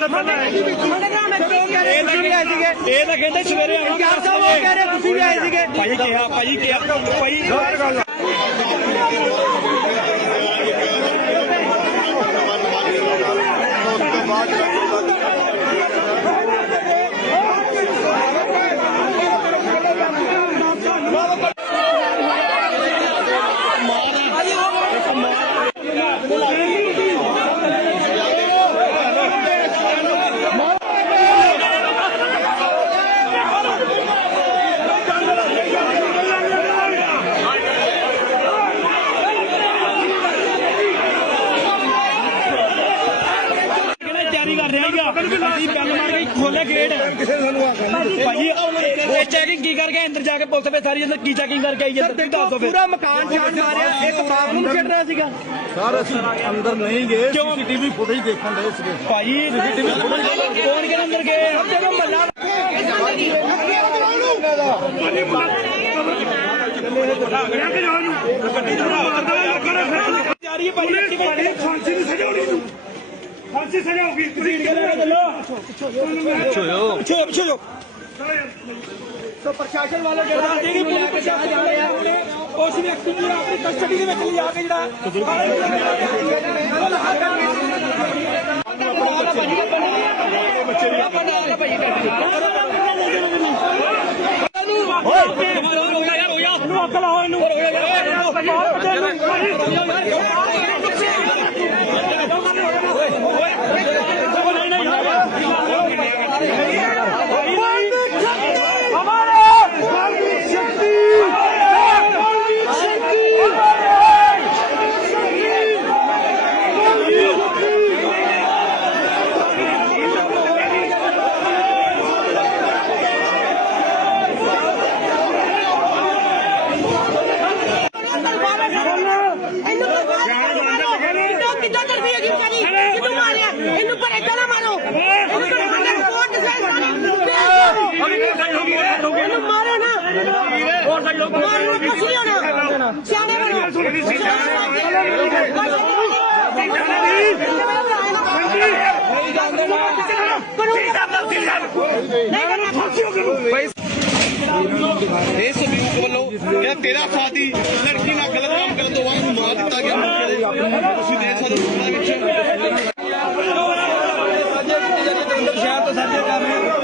ਜਿਹੜਾ ਪਹਿਲਾਂ ਹੈ। ਇਹ ਤਾਂ ਆਏ ਸੀਗੇ। ਇਹ ਤਾਂ ਕਹਿੰਦੇ ਸਵੇਰੇ ਆਵਾਂਗੇ ਯਾਰ ਸਾਹਿਬ ਉਹ ਕਹਿ ਰਹੇ ਤੁਸੀਂ ਵੀ ਆਏ ਸੀਗੇ। ਭਾਈ ਕਿਹਾ ਭਾਈ ਕਿਹਾ ਭਾਈ ਕਿਹੜਾ ਅਸੀਂ ਬੈਲ ਮਾਰ ਕੇ ਖੋਲੇ ਗੇਟ ਕਿਸੇ ਨੇ ਸਾਨੂੰ ਆਖਿਆ ਨਹੀਂ ਭਾਈ ਇਹ ਚੈਕਿੰਗ ਕੀ ਕਰਕੇ ਅੰਦਰ ਜਾ ਕੇ ਪੁਲਿਸ ਵੇ ਸਾਰੀ ਅੰਦਰ ਕੀ ਚੈਕਿੰਗ ਕਰਕੇ ਆਈ ਅੰਦਰ ਦੱਸ ਦੋ ਪੂਰਾ ਮਕਾਨ ਜਾਣ ਮਾਰਿਆ ਇੱਕ ਬਾਪ ਨੂੰ ਖੇਡ ਰਿਹਾ ਸੀਗਾ। ਸਰ ਅਸੀਂ ਅੰਦਰ ਨਹੀਂ ਗਏ ਸੀਸੀਟੀਵੀ ਫੁਟੇਜ ਦੇਖਣ ਦੇ ਸੀਗੇ। ਭਾਈ ਕੌਣ ਕਿਹਦੇ ਅੰਦਰ ਗਏ? ਜਦੋਂ ਮੱਲਾ ਫਿਰ। ਜਾ ਰਹੀ ਹੈ ਭਾਈ ਪੁਲਿਸ ਤੁਹਾਡੀ ਫਾਂਸੀ ਦੀ ਸਜ਼ਾ ਹੋਣੀ ਨੂੰ ਫਾਂਸੀ ਸਜ਼ਾ ਹੋਗੀ ਤੁਸੀਂ ਕਿਹੜਾ ਚੱਲੋ। ਪਿੱਛੋ ਜੋ ਪਿੱਛੋ। ਪਿੱਛੋ ਜੋ ਸੋ ਪ੍ਰਸ਼ਾਸਨ ਵਾਲੇ ਜਿਹੜਾ ਦੇਗੀ ਪੁਲਿਸ ਪ੍ਰਸ਼ਾਸਨ ਵਾਲੇ ਆ। ਉਸ ਵਿਅਕਤੀ ਨੂੰ ਆਪਣੀ ਕਸਟਡੀ ਦੇ ਵਿੱਚ ਲਿਆ ਕੇ ਜਿਹੜਾ ਓਏ। ਯਾਰ ਓਏ ਯਾਰ। ਨੂੰ ਅਕਲ ਆਉਣ ਨੂੰ ਓਏ ਯਾਰ। ਓਏ ਯਾਰ। ਨਹੀਂ ਕਰਨਾ ਫਾਂਸੀ ਹੋ ਗਈ ਇਸ ਸਮੂਹ ਵੱਲੋਂ ਕਿ ਤੇਰਾ ਸਾਥੀ ਲੜਕੀ ਨਾਲ ਗਲਤ ਕੰਮ ਕਰਨ ਤੋਂ ਬਾਅਦ ਮਾਰ ਦਿੱਤਾ ਗਿਆ ਤੁਸੀਂ ਦੇਖ ਸਕਦੇ ਹੋ ਉਹਨਾਂ ਵਿੱਚ ਸ਼ਹਿਰ ਤੋਂ ਸਾਂਝੇ ਕਰ ਰਹੇ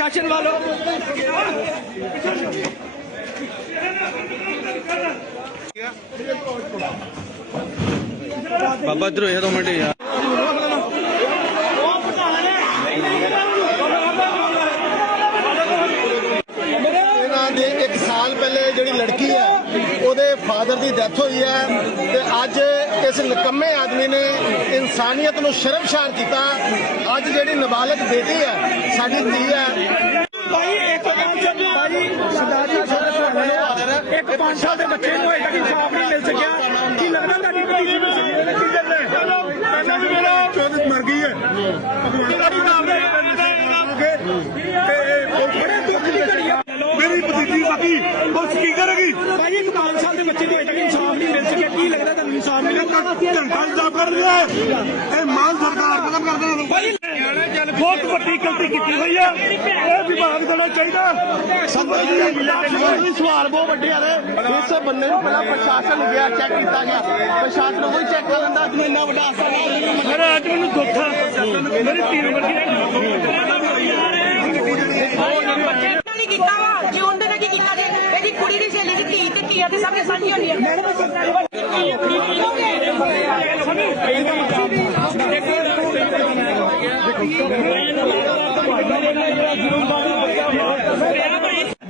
शासन वालों। बाबा जरूर यह तो मंडे यार। ਫਾਦਰ ਦੀ ਡੈਥ ਹੋਈ ਹੈ ਤੇ ਅੱਜ ਇਸ ਨਿਕੰਮੇ ਆਦਮੀ ਨੇ ਇਨਸਾਨੀਅਤ ਨੂੰ ਸ਼ਰਮਸ਼ਾਰ ਕੀਤਾ। ਅੱਜ ਜਿਹੜੀ ਨਾਬਾਲਗ ਬੇਟੀ ਹੈ ਸਾਡੀ ਧੀ ਹੈ। ਭਾਈ ਇੱਕ ਪੰਜ ਭਾਈ ਸਰਦਾਰ ਜੀ ਸਾਡੇ ਸਾਹਮਣੇ ਇੱਕ ਪੰਜ ਸਾਲ ਦੇ ਬੱਚੇ ਨੂੰ ਹੋਏਗਾ ਕਿ ਇਨਸਾਫ ਨਹੀਂ ਮਿਲ ਸਕਿਆ। ਕੀ ਲੱਗਦਾ ਤੁਹਾਡੀ ਭਤੀਜੀ ਨੂੰ ਸਹੀ ਹੈ ਕੀ ਗੱਲ ਹੈ? ਪਹਿਲਾਂ ਵੀ ਮੇਰਾ ਚੋਦਤ ਮਰ ਗਈ ਹੈ। ਭਗਵਾਨ ਦਾ ਨਾਮ ਲੈ ਤੇ ਬੜੇ ਦੁੱਖ ਦੀ ਘੜੀ ਆ ਮੇਰੀ ਭਤੀਜੀ ਬਾਕੀ ਪੁਲਿਸ ਕੀ ਕਰੇਗੀ? ਭਾਈ ਇੱਕ ਪੰਜ ਸਾਲ ਦੇ ਬੱਚੇ ਨੂੰ ਹੋਏਗਾ ਕਿ ਇਨਸਾਫ ਨਹੀਂ ਮਿਲ ਸਕਿਆ। ਕੀ ਲੱਗਦਾ ਤੁਹਾਨੂੰ ਇਨਸਾਫ ਮਿਲੇਗਾ ਘੰਟਾ ਇੰਤਜ਼ਾਮ ਕਰ ਰਿਹਾ ਹੈ। ਇਹ ਮਾਨ ਸਰਕਾਰ ਖਤਮ ਕਰ ਦੇਣਾ। ਭਾਈ ਬਹੁਤ ਵੱਡੀ ਗਲਤੀ ਕੀਤੀ ਹੋਈ ਹੈ। ਇਹ ਵਿਭਾਗ ਦੇਣਾ ਚਾਹੀਦਾ। ਸੰਦਰ ਜੀ ਸਵਾਲ ਬਹੁਤ ਵੱਡੇ ਆ ਰਹੇ। ਇਸ ਬੰਦੇ ਨੂੰ ਪਹਿਲਾਂ ਪ੍ਰਸ਼ਾਸਨ ਗਿਆ ਚੈੱਕ ਕੀਤਾ ਗਿਆ। ਪ੍ਰਸ਼ਾਸਨ ਉਹ ਚੈੱਕ ਕਰ ਲੈਂਦਾ ਅੱਜ ਇੰਨਾ ਵੱਡਾ ਹਾਸਾ ਨਾ ਮੇਰਾ ਅੱਜ ਮੈਨੂੰ ਦੁੱਖ ਆ। ਮੇਰੀ ਧੀ ਨੂੰ ਵਰਗੀ ਨਹੀਂ ਕੀਤਾ ਵਾ ਧੀਆਂ ਤੇ ਸਭ ਦੇ ਸਾਂਝੀਆਂ ਹੁੰਦੀਆਂ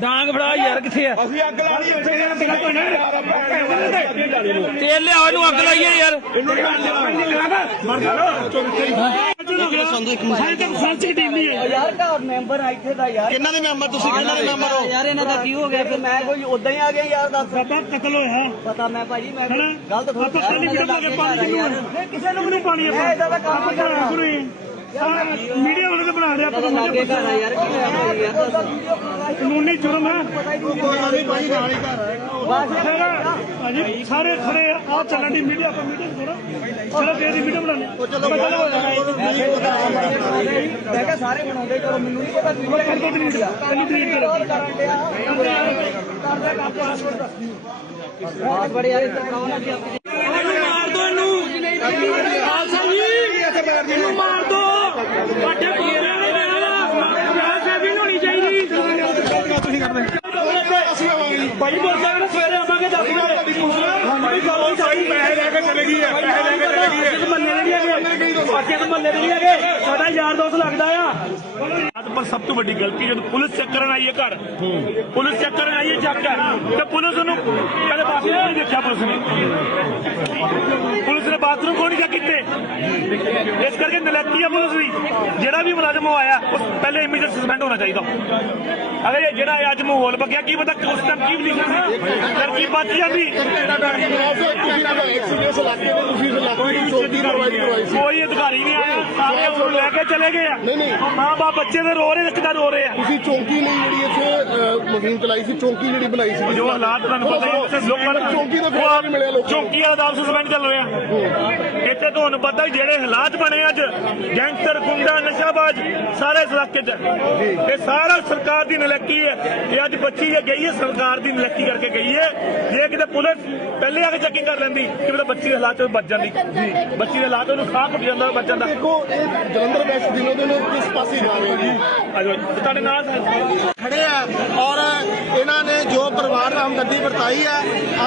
ਡਾਂਗ ਫੜਾ ਯਾਰ ਕਿੱਥੇ ਆ? ਅਸੀਂ ਅੱਗ ਲਾਣੀ ਇੱਥੇ ਤੇਲ ਲਿਆਓ ਇਹਨੂੰ ਅੱਗ ਲਾਈਏ ਯਾਰ। ਹਾਲੇ ਤੱਕ ਫਰਜ਼ ਟੀਮ ਨਹੀਂ ਹੈ। ਯਾਰ ਘਰ ਮੈਂਬਰ ਆ ਇੱਥੇ ਦਾ ਯਾਰ। ਕਿੰਨਾ ਦੇ ਮੈਂਬਰ ਤੁਸੀਂ ਕਿੰਨਾ ਦੇ ਮੈਂਬਰ ਹੋ? ਯਾਰ ਇਹਨਾਂ ਦਾ ਕੀ ਹੋ ਗਿਆ? ਫਿਰ ਮੈਂ ਕੋਈ ਉਦਾਂ ਹੀ ਆ ਗਿਆ ਯਾਰ ਦੱਸ। ਬਾਬਾ ਕਤਲ ਹੋਇਆ। ਪਤਾ ਮੈਂ ਭਾਜੀ ਮੈਂ ਗਲਤ ਆਪਾਂ ਪਾਣੀ ਵੀਡੀਓ ਪਾ ਕੇ ਪਾਣੀ ਕਿਸੇ ਨੂੰ ਵੀ ਨਹੀਂ ਪਾਣੀ ਆਪਾਂ? ਮੈਂ ਏਦਾਂ ਦਾ ਕੰਮ ਕਰਨਾ। ਮੀਡੀਆ ਵਾਲੇ ਤੇ ਬਣਾ ਰਿਹਾ ਆਪਾਂ ਤਾਂ ਲਾਗੇ ਘਰ ਆ ਯਾਰ ਕੀ ਹੋਇਆ ਯਾਰ ਦੱਸ। ਕਾਨੂੰਨੀ ਜੁਰਮ ਹੈ। ਹਾਂਜੀ ਸਾਰੇ ਖੜੇ ਆ ਆਹ ਚੱਲਣ ਦੀ ਮੀਡੀਆ ਆਪਾਂ ਮੀਡੀਆ ਥੋੜਾ ਚਲੋ ਤੇ ਦੀ ਵੀਡੀਓ ਬਣਾਉਂਦੇ ਮੈਂ ਕਿਹਾ ਸਾਰੇ ਬਣਾਉਂਦੇ ਚਲੋ ਮੈਨੂੰ ਨਹੀਂ ਪਤਾ। ਕੀ ਹੋਇਆ ਕਰ ਦੋ ਡਿਲੀਟ ਪਹਿਲੀ ਡਿਲੀਟ ਕਰੋ ਬਾਤ ਬੜੇ ਯਾਰ ਇੱਧਰ ਬਣਾਓ ਨਾ ਜੀ? ਆਪਣੀ ਮਾਰ ਦੋ ਇਹਨੂੰ। ਖਾਲਸਾ ਜੀ ਇਹਨੂੰ ਮਾਰ ਦੋ। ਵੱਡੇ ਬੰਦਿਆਂ ਨੇ ਵਿਆਹ ਸੇਵੀ ਹੋਣੀ ਚਾਹੀਦੀ। ਭਾਈ ਬੋਲਦਾ ਨਾ ਸਵੇਰੇ ਆਵਾਂਗੇ ਦੱਸ ਵਜੇ। ਹਾਂਜੀ ਗੱਲ ਸਾਡੀ। ਪੈਸੇ ਲੈ ਕੇ ਚਲੇ ਗਈ ਹੈ ਪੈਸੇ ਲੈ ਕੇ ਚਲੇ ਗਈ ਹੈ। ਮੰਨੇ ਨਹੀਂ ਹੈਗੇ। ਬਾਕੀ ਤਾਂ ਮੰਨੇ ਨਹੀਂ ਹੈਗੇ। ਸਾਡਾ ਯਾਰ ਦੋਸਤ ਲੱਗਦਾ ਆ। ਪਰ ਸਭ ਤੋਂ ਵੱਡੀ ਗਲਤੀ ਜਦੋਂ ਪੁਲਿਸ ਚੈੱਕ ਕਰਨ ਆਈ ਹੈ ਘਰ। ਪੁਲਿਸ ਚੈੱਕ ਕਰਨ ਆਈ ਹੈ ਚੱਕ ਤੇ ਪੁਲਿਸ ਨੂੰ ਕਹਿੰਦੇ ਬਾਥਰੂਮ ਨਹੀਂ ਦੇਖਿਆ ਪੁਲਿਸ ਨੇ। ਪੁਲਿਸ ਨੇ ਬਾਥਰੂਮ ਇਸ ਕਰਕੇ ਨਲੈਕੀ ਹੈ ਪੁਲਿਸ ਦੀ ਜਿਹੜਾ ਵੀ ਮੁਲਾਜ਼ਮ ਉਹ ਆਇਆ ਉਸ ਪਹਿਲੇ ਇਮੀਡੀਏਟ ਸਸਪੈਂਡ ਹੋਣਾ ਚਾਹੀਦਾ। ਅਗਰ ਇਹ ਜਿਹੜਾ ਅੱਜ ਮਾਹੌਲ ਬਗਿਆ ਕੀ ਪਤਾ ਉਸ ਟਾਈਮ ਕੀ ਪੋਜੀਸ਼ਨ ਸੀ? ਫਿਰ ਕੀ ਬਚ ਜਾਂਦੀ ਕੋਈ ਅਧਿਕਾਰੀ ਨਹੀਂ ਆਇਆ ਸਾਰੇ ਉਹਨੂੰ ਲੈ ਕੇ ਚਲੇ ਗਏ ਆ। ਮਾਂ ਬਾਪ ਬੱਚੇ ਦੇ ਰੋ ਰਹੇ ਰਿਸ਼ਤੇਦਾਰ ਰੋ ਰਹੇ ਆ। ਤੁਸੀਂ ਚੌਂਕੀ ਲਈ ਜਿਹੜੀ ਇੱਥੇ ਮੁਹਿੰਮ ਚਲਾਈ ਸੀ ਚੌਂਕੀ ਜਿਹੜੀ ਬਣਾਈ ਸੀ। ਜੋ ਹਾਲਾਤ ਤੁਹਾਨੂੰ ਪਤਾ ਹੀ ਲੋਕਾਂ ਨੂੰ ਚੌਂਕੀ ਦਾ ਫਾਇਦਾ ਨਹੀਂ ਮਿਲਿਆ ਲੋਕਾਂ ਚੌਂਕੀ ਵਾਲਾ ਦਾਬ ਸਸਪੈਂਡ ਚੱਲ ਰਿਹਾ। ਇੱਥੇ ਤੁਹਾਨੂੰ ਪਤਾ ਹੀ ਜਿਹੜੇ ਹਾਲਾਤ ਬਣੇ ਅੱਜ ਗੈਂਗਸਟਰ ਗੁੰਡਾ ਨਸ਼ਾਬਾਜ਼ ਸਾਰੇ ਇਸ ਇਲਾਕੇ 'ਚ। ਇਹ ਸਾਰਾ ਸਰਕਾਰ ਦੀ ਨਲੱਕੀ ਹੈ ਇਹ ਅੱਜ ਬੱਚੀ ਜੇ ਗਈ ਹੈ ਸਰਕਾਰ ਦੀ ਨਲੱਕੀ ਕਰਕੇ ਗਈ ਹੈ। ਜੇ ਕਿਤੇ ਪੁਲਿਸ ਪਹਿਲੇ ਆ ਕੇ ਚੈਕਿੰਗ ਕਰ ਲੈਂਦੀ ਕਿ ਪਤਾ ਬੱਚੀ ਦੇ ਹਾਲਾਤ 'ਚ ਬਚ ਜਾਂਦੀ। ਬੱਚੀ ਦੇ ਹਾਲਾਤ ਉਹਨੂੰ ਖਾ ਖੁੱਪ ਜਾਂਦਾ ਬਚ ਜਾਂਦਾ। ਦੇਖੋ ਇਹ ਜਲੰਧਰ ਵੈਸਟ ਦਿਨੋਂ ਦਿਨ ਕਿਸ ਪਾਸੇ ਜਾ ਰਹੇ ਜੀ? ਆਜੋ ਤੁਹਾਡੇ ਨਾਲ ਖੜੇ ਆ ਔਰ ਇਹਨਾਂ ਨੇ ਜੋ ਪਰਿਵਾਰ ਨਾਲ ਹਮਦਰਦੀ ਵਰਤਾਈ ਹੈ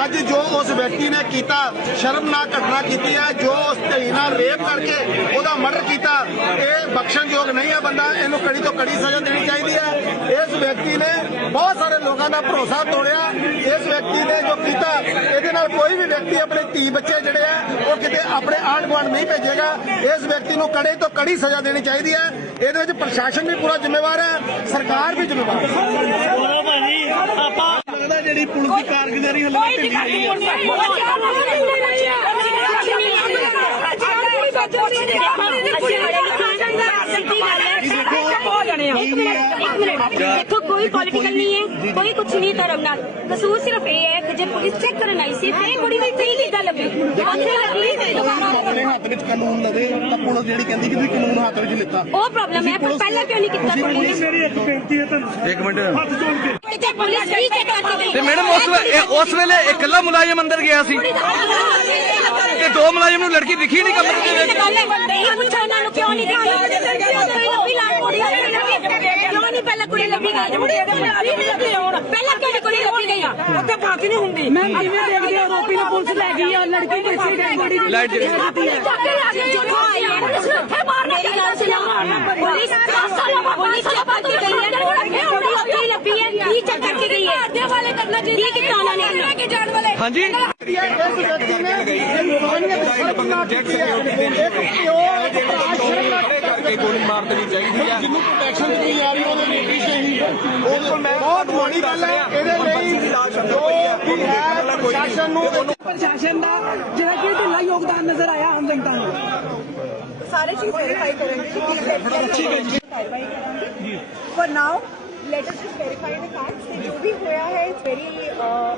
ਅੱਜ ਜੋ ਉਸ ਵਿਅਕਤੀ ਨੇ ਕੀਤਾ ਸ਼ਰਮਨਾਕ ਘਟਨਾ ਕੀਤੀ ਹੈ ਜੋ ਉਸ ਧੀ ਨਾਲ ਰੇਪ ਕਰਕੇ ਉਹਦਾ ਮਰਡਰ ਕੀਤਾ। ਇਹ ਬਖਸ਼ਣਯੋਗ ਨਹੀਂ ਹੈ ਬੰਦਾ ਇਹਨੂੰ ਕੜੀ ਤੋਂ ਕੜੀ ਸਜ਼ਾ ਦੇਣੀ ਚਾਹੀਦੀ ਹੈ। ਇਸ ਵਿਅਕਤੀ ਨੇ ਬਹੁਤ ਸਾਰੇ ਲੋਕਾਂ ਦਾ ਭਰੋਸਾ ਤੋੜਿਆ। ਇਸ ਵਿਅਕਤੀ ਨੇ ਜੋ ਕੀਤਾ ਇਹਦੇ ਨਾਲ ਕੋਈ ਵੀ ਵਿਅਕਤੀ ਆਪਣੇ ਧੀ ਬੱਚੇ ਜਿਹੜੇ ਆ ਉਹ ਕਿਤੇ ਆਪਣੇ ਆਂਢ ਗੁਆਂਢ ਨਹੀਂ ਭੇਜੇਗਾ। ਇਸ ਵਿਅਕਤੀ ਨੂੰ ਕੜੇ ਤੋਂ ਕੜੀ ਸਜ਼ਾ ਦੇਣੀ ਚਾਹੀਦੀ ਹੈ। ਇਹਦੇ ਵਿੱਚ ਪ੍ਰਸ਼ਾਸਨ ਵੀ ਪੂਰਾ ਜ਼ਿੰਮੇਵਾਰ ਹੈ ਸਰਕਾਰ ਵੀ ਜ਼ਿੰਮੇਵਾਰ ਹੈ। ਲੱਗਦਾ ਜਿਹੜੀ ਪੁਲਿਸ ਦੀ ਕਾਰਗੁਜ਼ਾਰੀ ਹਲੇ ਢਿੱਲੀ ਰਹੀ ਹੈ। ਦੇਖੋ ਕੋਈ ਪੋਲੀਟੀਕਲ ਨਹੀਂ ਹੈ ਕੋਈ ਕੁਝ ਨਹੀਂ ਧਰਮ ਨਾਲ ਕਸੂਰ ਸਿਰਫ ਇਹ ਹੈ ਕਿ ਜੇ ਪੁਲਿਸ ਚੈੱਕ ਕਰਨ ਆਈ ਸੀ ਫਿਰ ਇਹ ਕੁੜੀ ਦੀ ਸਹੀ ਕਿੱਦਾਂ ਲੱਗੀ ਉੱਥੇ ਲੱਗੀ ਤੇ ਦੁਬਾਰਾ ਆਪਣੇ ਹੱਥ ਵਿੱਚ ਕਾਨੂੰਨ ਲਵੇ ਤਾਂ ਪੁਲਿਸ ਜਿਹੜੀ ਕਹਿੰਦੀ ਕਿ ਤੁਸੀਂ ਕਾਨੂੰਨ ਹੱਥ ਵਿੱਚ ਲਿੱਤਾ ਉਹ ਪ੍ਰੋਬਲਮ ਹੈ ਪਰ ਪਹਿਲਾਂ ਕਿਉਂ ਨਹੀਂ ਕੀਤਾ ਪੁਲਿਸ ਨੇ ਮੇਰੀ ਇੱਕ ਬੇਨਤੀ ਹੈ ਤੁਹਾਨੂੰ ਇੱਕ ਮਿੰਟ ਹੱਥ ਜੋੜ ਕੇ ਤੇ ਪੁਲਿਸ ਵੀ ਚੈੱਕ ਕਰਕੇ ਗਈ ਤੇ ਮੈਡਮ ਉਸ ਵੇਲੇ ਉਸ ਵੇਲੇ ਇਕੱਲਾ ਮੁਲਾਜ਼ਮ ਅੰਦਰ ਗਿਆ ਸੀ। ਦੋ ਮੁਲਾਜ਼ਮ ਨੂੰ ਲੜਕੀ ਦਿਖੀ ਨਹੀਂ ਕਮਰੇ ਦੇ ਵਿੱਚ ਇਹ ਪੁੱਛੋ ਇਹਨਾਂ ਨੂੰ ਕਿਉਂ ਨਹੀਂ ਕਿਉਂ ਨਹੀਂ ਪਹਿਲਾਂ ਕੁੜੀ ਲੱਭੀ ਗਈ ਪਹਿਲਾਂ ਨਹੀਂ ਕੁੜੀ ਲੱਭੀ ਗਈ ਉੱਥੇ ਬਾਕੀ ਨਹੀਂ ਹੁੰਦੀ ਮੈਂ ਕਿਵੇਂ ਦੇਖਦੀ ਆ ਆਰੋਪੀ ਨੂੰ ਪੁਲਿਸ ਲੈ ਗਈ ਆ ਲੜਕੀ ਪਿੱਛੇ ਡੈਡ ਬੋਡੀ ਦੀ ਲਾਈਟ ਨੂੰ ਮਾਰਨਾ ਮੇਰੀ ਗੱਲ ਸੁਣੋ ਪੁਲਿਸ ਸਾਰਾ ਪੁਲਿਸ ਚੱਕ ਕੇ ਗਈ ਹੈ ਕੁੜੀ ਉੱਥੇ ਹੀ ਲੱਭੀ ਹੈ ਕੀ ਚੱਕ ਕੇ ਗਈ ਹੈ ਕਰਨਾ ਚਾਹੀਦਾ ਕੀ ਕੀਤਾ ਉਹਨਾਂ ਨੇ ਲੈ ਕੇ ਜਾਣ ਵਾਲੇ। ਹਾਂਜੀ। ਨੇ। ਗੋਲੀ ਮਾਰ ਦੇਣੀ ਚਾਹੀਦੀ ਹੈ। ਜਿਹਨੂੰ ਪ੍ਰੋਟੈਕਸ਼ਨ ਦਿੱਤੀ ਜਾ ਰਹੀ ਉਹਦੇ ਨੋਟਿਸ ਹੀ। ਬਹੁਤ ਮਾੜੀ ਗੱਲ ਹੈ ਇਹਦੇ ਲਈ ਜੋ ਵੀ ਹੈ ਪ੍ਰਸ਼ਾਸਨ ਨੂੰ ਪ੍ਰਸ਼ਾਸਨ ਦਾ ਜਿਹੜਾ ਕਿ ਢਿੱਲਾ ਯੋਗਦਾਨ ਨਜ਼ਰ ਆਇਆ ਹੁਣ ਤੱਕ ਤੁਹਾਨੂੰ ਸਾਰੇ ਚੀਜ਼ ਵੈਰੀਫਾਈ ਕਰਾਂਗੇ ਠੀਕ ਹੈ ਜੀ। For now let us just verify the facts कि जो भी होया है इट्स वेरी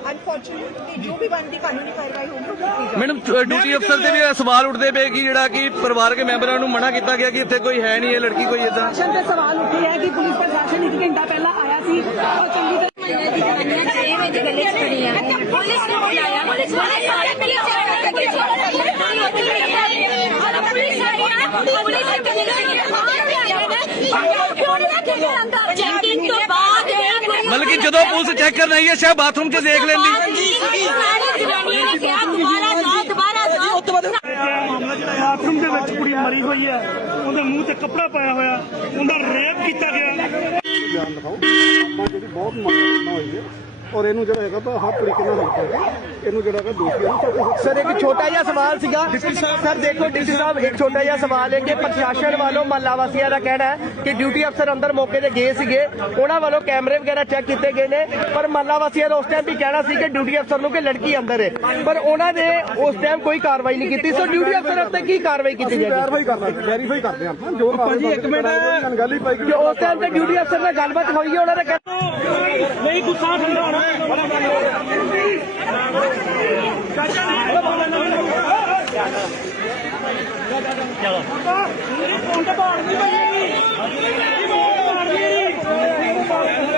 अनफॉर्चुनेट कि जो भी बनती कानूनी कार्रवाई होगी वो की जाए ਮੈਡਮ ਡਿਊਟੀ ਅਫਸਰ ਤੇ ਵੀ ਇਹ ਸਵਾਲ ਉੱਠਦੇ ਪਏ ਕਿ ਜਿਹੜਾ ਕਿ ਪਰਿਵਾਰਕ ਮੈਂਬਰਾਂ ਨੂੰ ਮਨਾ ਕੀਤਾ ਗਿਆ ਕਿ ਇੱਥੇ ਕੋਈ ਹੈ ਨਹੀਂ ਇਹ ਲੜਕੀ ਕੋਈ ਇਦਾਂ ਪ੍ਰਸ਼ਾਸਨ ਤੇ ਸਵਾਲ ਉੱਠੇ ਹੈ ਕਿ ਪੁਲਿਸ ਪ੍ਰਸ਼ਾਸਨ ਇੱਕ ਘੰਟਾ ਪਹਿਲਾਂ ਆਇਆ ਸੀ ਔਰ ਚੰਗੀ ਤਰ੍ਹਾਂ ਛੇ ਵਜੇ ਗਲੇ ਚ ਖੜੀ ਆ ਪੁਲਿਸ ਨੇ ਬੁਲਾਇਆ ਪੁਲਿਸ ਵਾਲੇ ਸਾਰੇ ਮਿਲ ਕੇ ਪੁਲਿਸ ਆਈ ਆ ਪੁਲਿਸ ਨੇ ਕਿਉਂ ਨਹੀਂ ਰੱਖੇ ਅੰਦਰ ਚੈਕਿੰਗ ਤੋਂ ਬਾਅਦ ਮਤਲਬ ਕਿ ਜਦੋਂ ਪੁਲਿਸ ਚੈੱਕ ਕਰਨ ਆਈ ਹੈ ਸ਼ਾਇਦ ਬਾਥਰੂਮ 'ਚ ਦੇਖ ਲੈਂਦੀ। ਸਾਰੀ ਜਨਾਨੀਆਂ ਨੇ ਕਿਹਾ ਦੁਬਾਰਾ ਜਾਓ ਦੁਬਾਰਾ ਜਾਓ ਇਹ ਮਾਮਲਾ ਜਿਹੜਾ ਹੈ, ਬਾਥਰੂਮ ਦੇ ਵਿੱਚ ਕੁੜੀ ਮਰੀ ਹੋਈ ਹੈ। ਉਹਦੇ ਮੂੰਹ ਤੇ ਕੱਪੜਾ ਪਾਇਆ ਹੋਇਆ। ਉਹਦਾ ਰੇਪ ਕੀਤਾ ਗਿਆ। ਆਪਾਂ ਜਿਹੜੀ ਬਹੁਤ ਮਾੜੀ ਘਟਨਾ ਹੋਈ ਹੈ ਔਰ ਇਹਨੂੰ ਜਿਹੜਾ ਹੈਗਾ ਤਾਂ ਹਰ ਤਰੀਕੇ ਨਾਲ ਹੱਲ ਕਰਕੇ ਇਹਨੂੰ ਜਿਹੜਾ ਹੈਗਾ ਦੋਸ਼ੀਆਂ ਨੂੰ ਸਖਤ ਤੋਂ ਸਰ ਇੱਕ ਛੋਟਾ ਜਿਹਾ ਸਵਾਲ ਸੀਗਾ। ਸਰ। ਦੇਖੋ ਡਿਪਟੀ ਸਾਹਿਬ ਇੱਕ ਛੋਟਾ ਜਿਹਾ ਸਵਾਲ ਹੈ ਕਿ ਪ੍ਰਸ਼ਾਸਨ ਵੱਲੋਂ ਮਹੱਲਾ ਵਾਸੀਆਂ ਦਾ ਕਹਿਣਾ ਹੈ ਕਿ ਡਿਊਟੀ ਅਫਸਰ ਅੰਦਰ ਮੌਕੇ ਤੇ ਗਏ ਸੀਗੇ ਉਹਨਾਂ ਵੱਲੋਂ ਕੈਮਰੇ ਵਗੈਰਾ ਚੈੱਕ ਕੀਤੇ ਗਏ ਨੇ ਪਰ ਮਹੱਲਾ ਵਾਸੀਆਂ ਦਾ ਉਸ ਟਾਈਮ ਵੀ ਕਹਿਣਾ ਸੀ ਕਿ ਡਿਊਟੀ ਅਫਸਰ ਨੂੰ ਕਿ ਲੜਕੀ ਅੰਦਰ ਹੈ। ਪਰ ਉਹਨਾਂ ਨੇ ਉਸ ਟਾਈਮ ਕੋਈ ਕਾਰਵਾਈ ਨਹੀਂ ਕੀਤੀ। ਸੋ ਡਿਊਟੀ ਅਫਸਰ ਉੱਤੇ ਕੀ ਕਾਰਵਾਈ ਕੀਤੀ ਜਾਏਗੀ? ਵੈਰੀਫਾਈ ਕਰਨਾ ਵੈਰੀਫਾਈ ਕਰਦੇ ਆਪਾਂ ਜੋ ਭਾਜੀ ਇੱਕ ਮਿੰਟ। ਗੱਲ ਹੀ ਪਾਈ ਕਿ ਉਸ ਟਾਈਮ ਤੇ ਡਿਊਟੀ ਅਫਸਰ ਨਾਲ ਗੱਲਬਾਤ ਹੋਈ ਹੈ ਉਹਨਾਂ ਨੇ ਨਹੀਂ ਗੁੱਸਾ ਠੰਡਾ ਚਲੋ ਫੋਨ ਤੇ ਬਾੜ ਨਹੀਂ ਪਈ ਨਹੀਂ ਬਾੜ ਨਹੀਂ